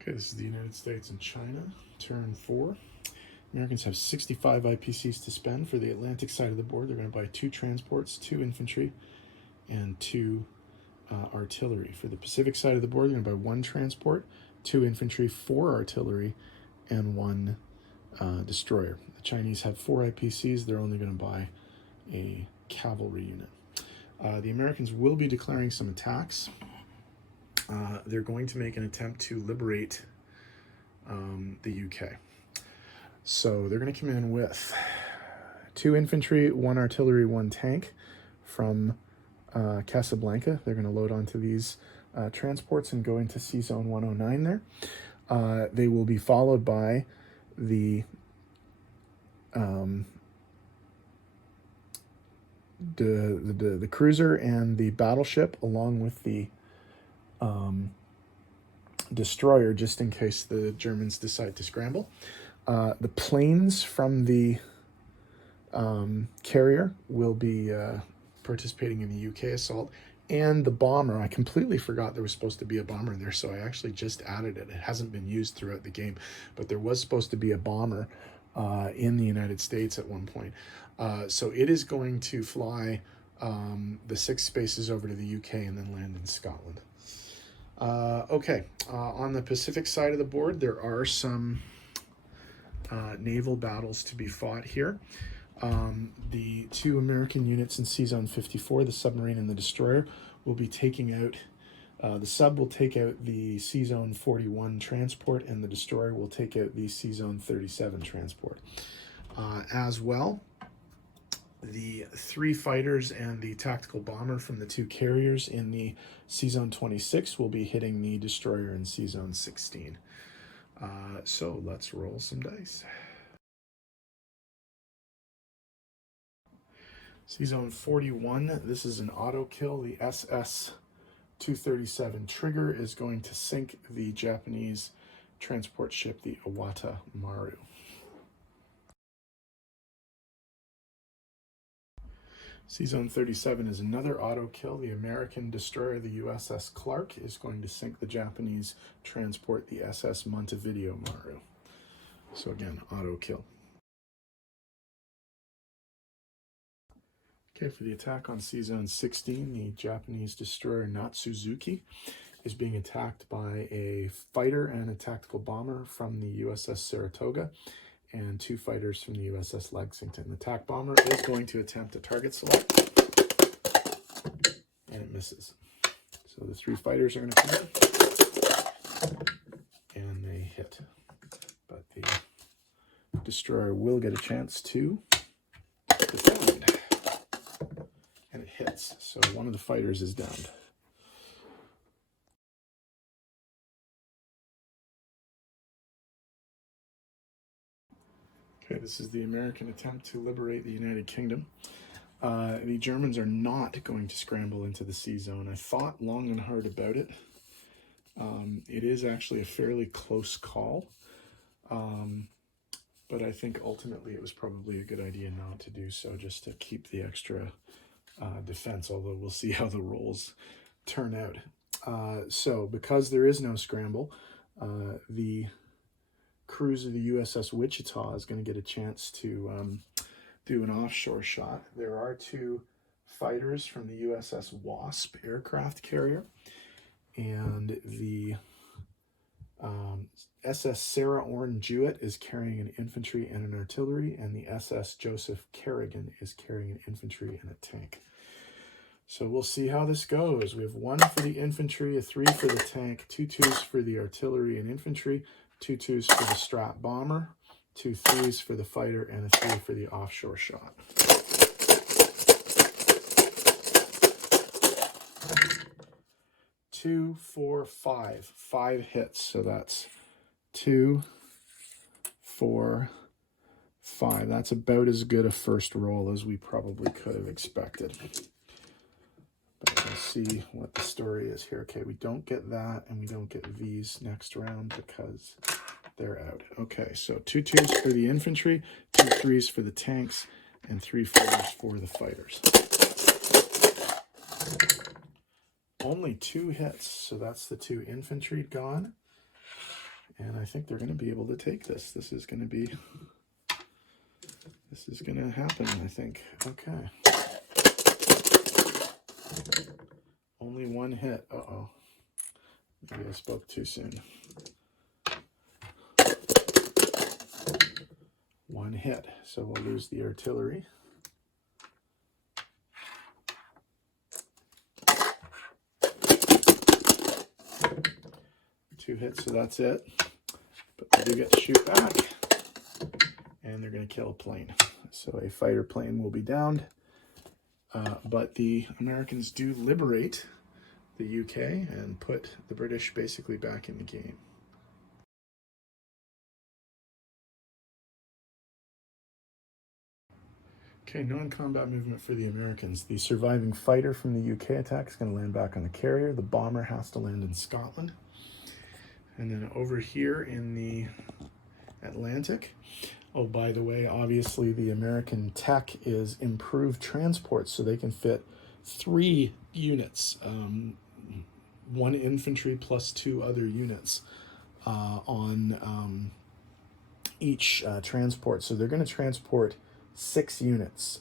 Okay, this is the United States and China, turn 4. Americans have 65 IPCs to spend. For the Atlantic side of the board, they're going to buy 2 transports, 2 infantry, and 2 artillery. For the Pacific side of the board, they're going to buy 1 transport, 2 infantry, 4 artillery, and 1 destroyer. The Chinese have 4 IPCs. They're only going to buy a cavalry unit. The Americans will be declaring some attacks. They're going to make an attempt to liberate the UK. So they're going to come in with 2 infantry, 1 artillery, 1 tank from Casablanca. They're going to load onto these transports and go into Sea Zone 109 there. They will be followed by the cruiser and the battleship, along with the destroyer, just in case the Germans decide to scramble. The planes from the carrier will be participating in the UK assault, and the bomber. I completely forgot there was supposed to be a bomber there, so I actually just added it. It hasn't been used throughout the game, but there was supposed to be a bomber in the United States at one point. So it is going to fly the 6 spaces over to the UK and then land in Scotland. Okay, on the Pacific side of the board, there are some naval battles to be fought here. The 2 American units in Sea Zone 54, the submarine and the destroyer, will be taking out, the sub will take out the Sea Zone 41 transport, and the destroyer will take out the Sea Zone 37 transport. As well, the 3 fighters and the tactical bomber from the 2 carriers in the Sea Zone 26 will be hitting the destroyer in Sea Zone 16. So let's roll some dice. Sea Zone 41, this is an auto kill. The SS-237 Trigger is going to sink the Japanese transport ship, the Iwata Maru. Sea Zone 37 is another auto kill. The American destroyer, the USS Clark, is going to sink the Japanese transport, the SS Montevideo Maru. So again, auto kill. Okay, for the attack on Sea Zone 16, the Japanese destroyer Natsuzuki is being attacked by a fighter and a tactical bomber from the USS Saratoga, and 2 fighters from the USS Lexington. The attack bomber is going to attempt a target select, and it misses. So the 3 fighters are going to come in, and they hit. But the destroyer will get a chance to defend, and it hits. So one of the fighters is downed. Okay, this is the American attempt to liberate the United Kingdom. The Germans are not going to scramble into the sea zone. I thought long and hard about it. It is actually a fairly close call, but I think ultimately it was probably a good idea not to do so, just to keep the extra defense, although we'll see how the rolls turn out. So because there is no scramble, the cruiser, the USS Wichita, is going to get a chance to do an offshore shot. There are 2 fighters from the USS Wasp aircraft carrier, and the SS Sarah Orne Jewett is carrying an infantry and an artillery, and the SS Joseph Kerrigan is carrying an infantry and a tank. So we'll see how this goes. We have 1 for the infantry, a 3 for the tank, 2 2s for the artillery and infantry, 2 2s for the strat bomber, 2 3s for the fighter, and a 3 for the offshore shot. Two, 4, 5. 5 hits. So that's 2, 4, 5. That's about as good a first roll as we probably could have expected. But we'll see what the story is here. Okay, we don't get that, and we don't get these next round because they're out. Okay, so 2 2s for the infantry, 2 3s for the tanks, and 3 4s for the fighters. Only 2 hits, so that's the 2 infantry gone. And I think they're going to be able to take this. This is going to happen, I think. Okay. Only one hit. Uh-oh. Maybe I spoke too soon. One hit. So we'll lose the artillery. Two hits, so that's it. But they do get to shoot back. And they're going to kill a plane. So a fighter plane will be downed. But the Americans do liberate the UK and put the British basically back in the game. Okay, non-combat movement for the Americans. The surviving fighter from the UK attack is going to land back on the carrier. The bomber has to land in Scotland. And then over here in the Atlantic, oh, by the way, obviously the American tech is improved transport, so they can fit 3 units, 1 infantry plus 2 other units on each transport. So they're going to transport 6 units,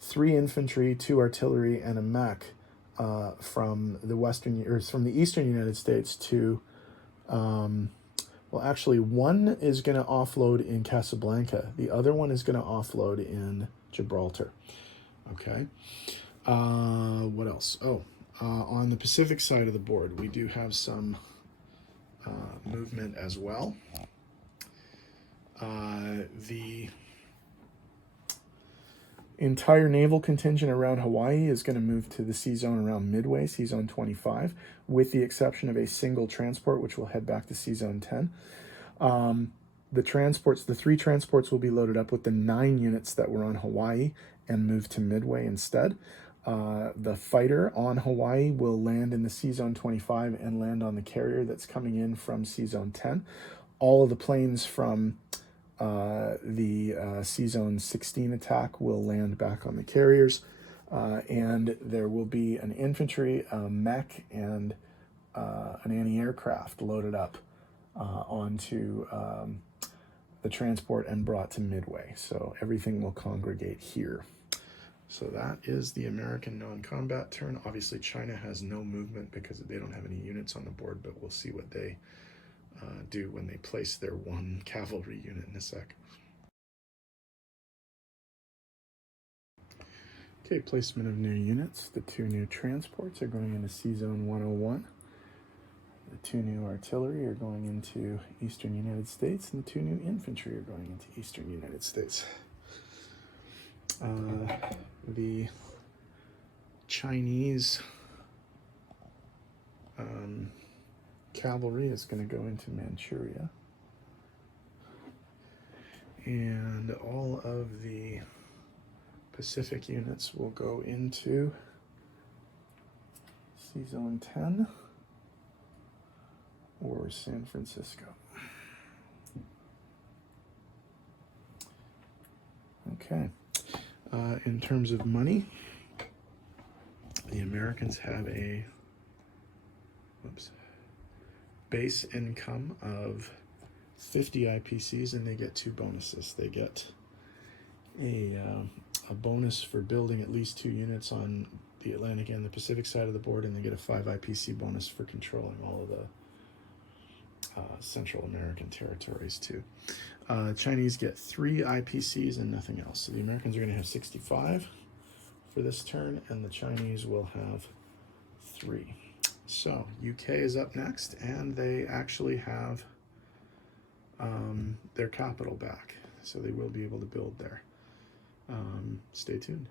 3 infantry, 2 artillery, and a mech from the eastern United States to well, actually, one is going to offload in Casablanca. The other one is going to offload in Gibraltar. Okay. What else? Oh, on the Pacific side of the board, we do have some movement as well. The entire naval contingent around Hawaii is going to move to the sea zone around Midway, sea zone 25, with the exception of a single transport, which will head back to sea zone 10. The 3 transports will be loaded up with the 9 units that were on Hawaii and move to Midway instead. The fighter on Hawaii will land in the sea zone 25 and land on the carrier that's coming in from sea zone 10. All of the planes from the sea zone 16 attack will land back on the carriers, and there will be an infantry, a mech, and an anti-aircraft loaded up onto the transport and brought to Midway. So everything will congregate here. So that is the American non-combat turn. Obviously, China has no movement because they don't have any units on the board, but we'll see what they do when they place their 1 cavalry unit in a sec. Okay, placement of new units. The 2 new transports are going into Sea Zone 101. The 2 new artillery are going into eastern United States, and the 2 new infantry are going into eastern United States. The Chinese cavalry is going to go into Manchuria. And all of the Pacific units will go into Sea Zone 10 or San Francisco. Okay. In terms of money, the Americans have a base income of 50 IPCs, and they get 2 bonuses. They get a bonus for building at least 2 units on the Atlantic and the Pacific side of the board, and they get a 5 IPC bonus for controlling all of the Central American territories too. Chinese get 3 IPCs and nothing else. So the Americans are going to have 65 for this turn, and the Chinese will have 3. So UK is up next, and they actually have their capital back, so they will be able to build there. Stay tuned.